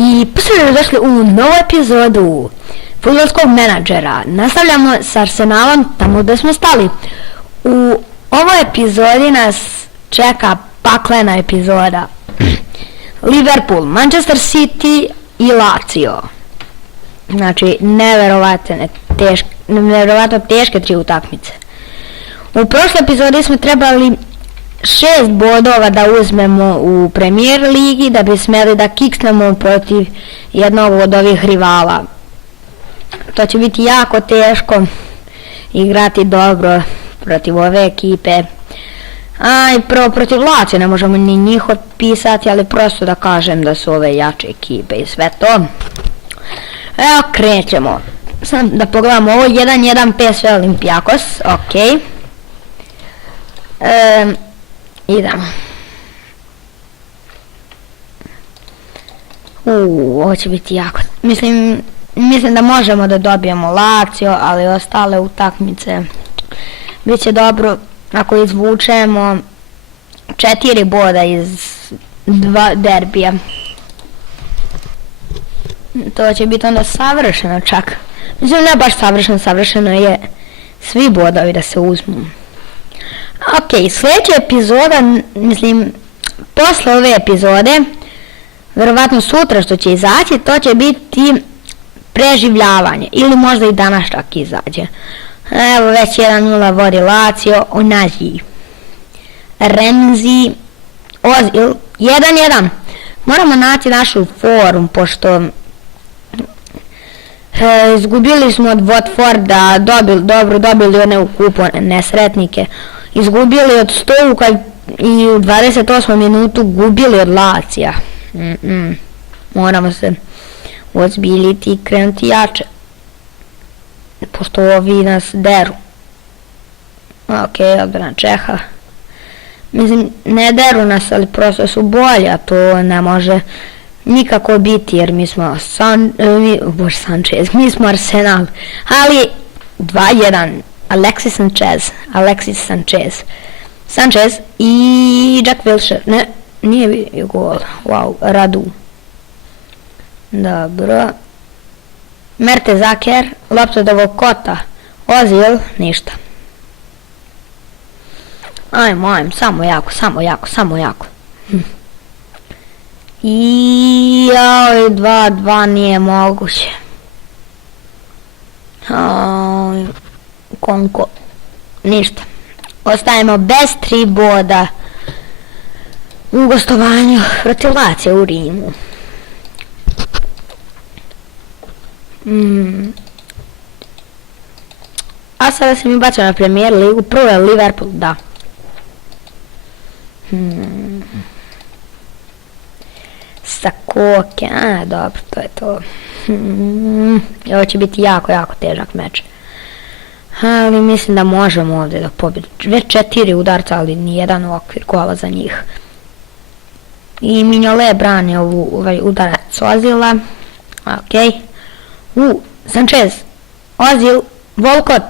I posljedno došli u novu epizodu Fudbalskog menadžera. Nastavljamo s Arsenalom tamo gdje smo stali. U ovoj epizodi nas čeka paklena epizoda. Liverpool, Manchester City i Lazio. Znači, nevjerovatno teške tri utakmice. U prošloj epizodi smo trebali 6 bodova da uzmemo u Premier ligi da bi smjeli da kiksnemo protiv jednog od ovih rivala. To će biti jako teško igrati dobro protiv ove ekipe. A i prvo protiv Lazio ne možemo ni njih otpisati, ali prosto da kažem da su ove jače ekipe i sve to. Evo, krećemo. Sam da pogledamo ovo, 1-1 PSV Olympiakos, ok. Idemo. Ovo će biti jako. Mislim da možemo da dobijemo Lazio, ali ostale utakmice bit će dobro ako izvučemo 4 boda iz 2 derbija. To će biti onda savršeno čak. Mislim, ne baš savršeno je svi bodovi da se uzmu. Ok, sljedeća epizoda, posle ove epizode, vjerovatno sutra što će izaći, to će biti preživljavanje, ili možda i danas čak izađe. Evo već 1-0 vodi Lazio, Onazi, Renzi, Ozil, 1-1. Moramo naći našu forum, pošto izgubili smo od Watforda, dobili one u kupu nesretnike. Izgubili od Stovuka i u 28. minutu gubili od Lazija. Moramo se ozbiljiti i krenuti jače. Pošto ovi nas deru. Ok, odbrana Čeha. Mislim, ne deru nas, ali prosto su bolji, a to ne može nikako biti, jer mi smo mi smo Arsenal. Ali 2-1. Alexis Sanchez i Jack Wilshere. Ne, nije bio gol. Wow, Radu. Dobro. Mertesacker, lopta do Vokota. Ozil, ništa. Ajmo, samo jako. I 2-2 nije moguće. Konko. Ništa. Ostajemo bez 3 boda u gostovanju protiv Lazio u Rimu. A sada se mi bacio na Premier ligu. Prvo je Liverpool, da. Sakoke, dobro, to je to. Ovo će biti jako težak meč. Ali mislim da možemo ovdje da pobjedimo. Već 4 udarca, ali nijedan okvir gola za njih. I Mignolet brani ovaj udarac Ozila. Ok. Sanchez. Ozil. Volkot.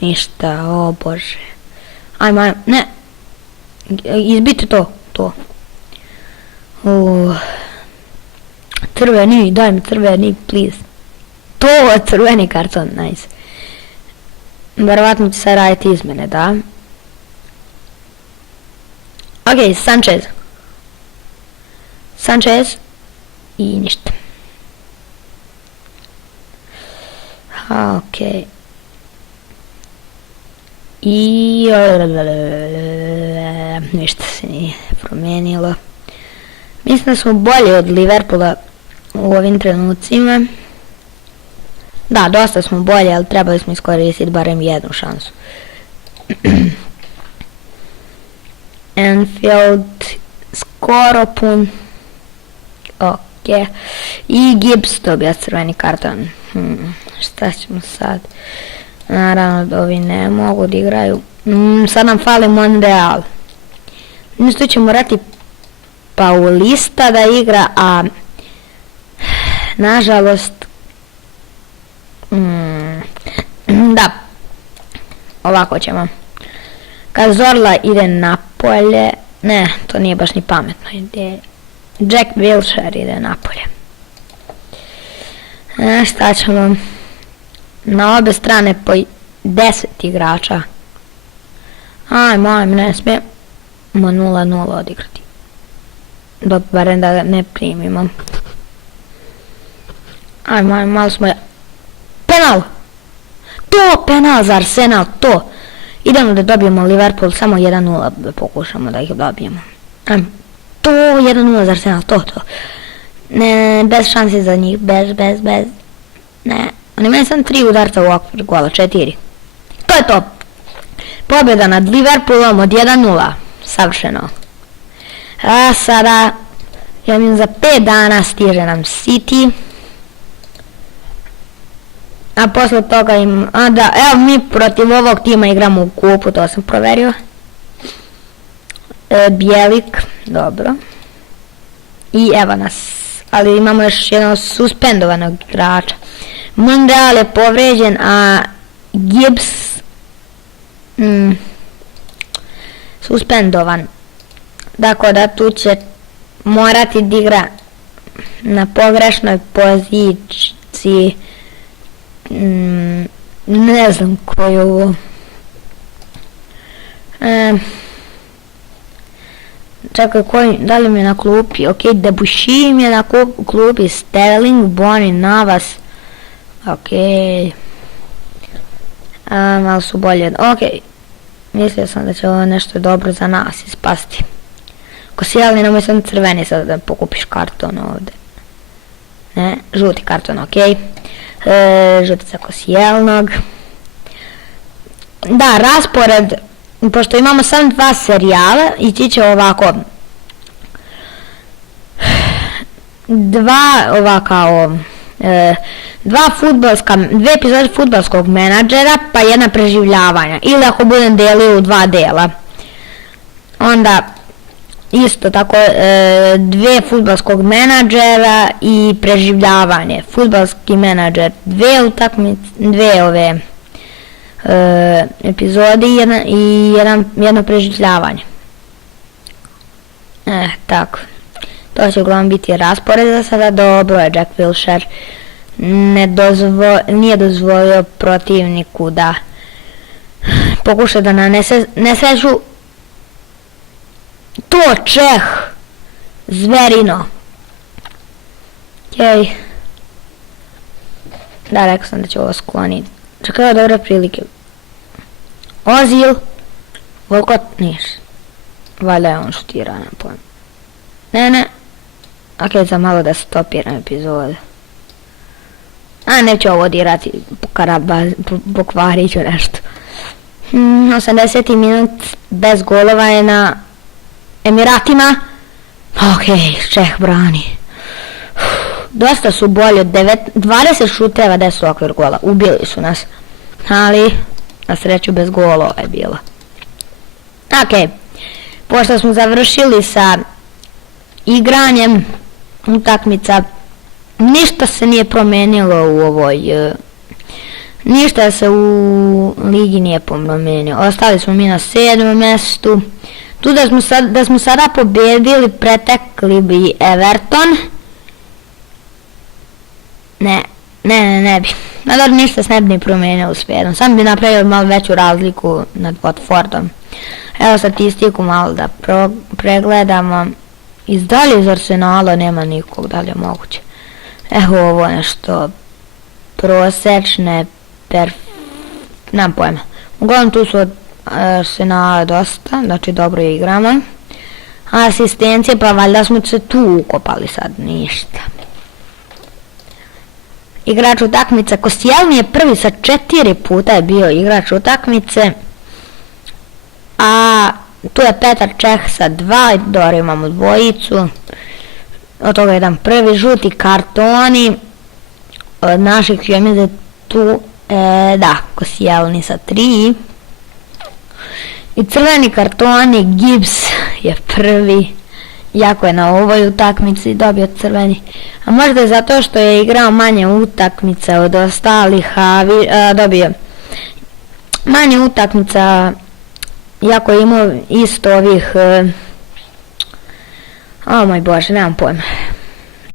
Ništa, o bože. Ajmo, ne. Izbite to. Crveni, daj mi crveni, please. To je crveni karton, nice. Vjerovatno će se raditi izmene, da. Ok, Sanchez. I ništa. Ok. I ništa se nije promijenilo. Mislim da smo bolji od Liverpoola u ovim trenucima. Da, dosta smo bolji, ali trebali smo iskoristiti barem jednu šansu. Anfield skoro pun. Ok. I Gibbs dobija crveni karton. Šta ćemo sad? Naravno da ovi ne mogu da igraju. Sad nam fali Monreal. Mislim da ćemo morati Paulista da igra, a nažalost da, ovako ćemo. Cazorla ide napolje. Ne, to nije baš ni pametno. Jack Wilshere ide napolje. Šta ćemo? Na obe strane po 10 igrača. Ajmo, ne smijemo 0-0 odigrati. Dobro, barem da ne primimo. Ajmo, malo smo... Penal! To, penal za Arsenal, to! Idemo da dobijemo Liverpool, samo 1-0 pokušamo da ih dobijemo. To, 1-0 za Arsenal, to. Ne, bez šanse za njih, bez. Ne, oni imaju sam 3 udarca u okvir gola, 4. To je to! Pobjeda nad Liverpoolom od 1-0. Savršeno. A sada, ja mislim za 5 dana stiže nam City. A posle toga im... evo mi protiv ovog tima igramo u kupu, to sam proverio. Bjelik, dobro. I evo nas. Ali imamo još jednog suspendovanog igrača. Monreal je povređen, a Gibbs... suspendovan. Dakle, da tu će morati da igra na pogrešnoj poziciji. Ne znam koji je ovo. Čekaj, da li mi je na klupi? Ok, Debussy mi je na klupi, Sterling, Boni, Navas. Ok. Malo su bolje. Ok. Mislio sam da će ovo nešto dobro za nas ispasti. Ko si jeli, nemoj sam crveni sad da pokupiš karton ovdje. Ne, žuti karton, ok. Žutica Kosijelnog. Da, raspored, pošto imamo samo 2 serijala, ići će ovako. 2 epizode fudbalskog menadžera, pa 1 preživljavanja. Ili ako budem delio u 2 dela. Onda isto tako 2 fudbalskog menadžera i preživljavanje. Fudbalski menadžer 2 utakmice, 2 ove epizode i jedno preživljavanje. Tako. To će uglavnom biti raspored za sada. Dobro je, Jack Wilshere nije dozvolio protivniku da pokuša da nanese nesreću. To, Čeh! Zverino! Jej. Da, rekao sam da će ovo skloniti. Čekaj, ovo dobre prilike. Ozil! Volkot niš. Valjda je on šutirao, ne pojma. Ne. Ok, za malo da stopiram epizode. Neću ovo dirati, pokvarit ću nešto. 80. minut bez golova je na Emiratima. Ok, Čeh brani. Dosta su bolji od 20 šuteva, 10 u okvir gola. Ubili su nas. Ali, na sreću bez golova je bilo. Ok, pošto smo završili sa igranjem utakmica, ništa se nije promenilo u ovoj... Ništa se u ligi nije promenilo. Ostali smo mi na 7. mjestu. Tu da smo sada pobjedili, pretekli bi Everton. Ne bi. Nadal ništa se ne bi ni promenilo s Everton. Sam bi napravio malo veću razliku nad Watfordom. Evo statistiku malo da pregledamo. Dalje iz Arsenala nema nikog, da li je moguće. Evo ovo nešto prosečne, nemam pojma. Uglavnom tu su od Arsenala dosta, znači dobro je igramo. Asistencije, pa valjda smo se tu ukopali sad, ništa. Igrač utakmice, Koscielny je prvi sa 4 puta je bio igrač utakmice. A tu je Petar Čeh sa 2, dobro imamo dvojicu. Od toga jedan prvi, žuti kartoni. Od naših, ja mislim da tu, da, Koscielny sa 3. I crveni kartoni, Gibbs je prvi. Jako je na ovoj utakmici dobio crveni. A možda je zato što je igrao manje utakmica od ostalih, dobio manje utakmica, iako je imao isto ovih... O moj Bože, nemam pojma.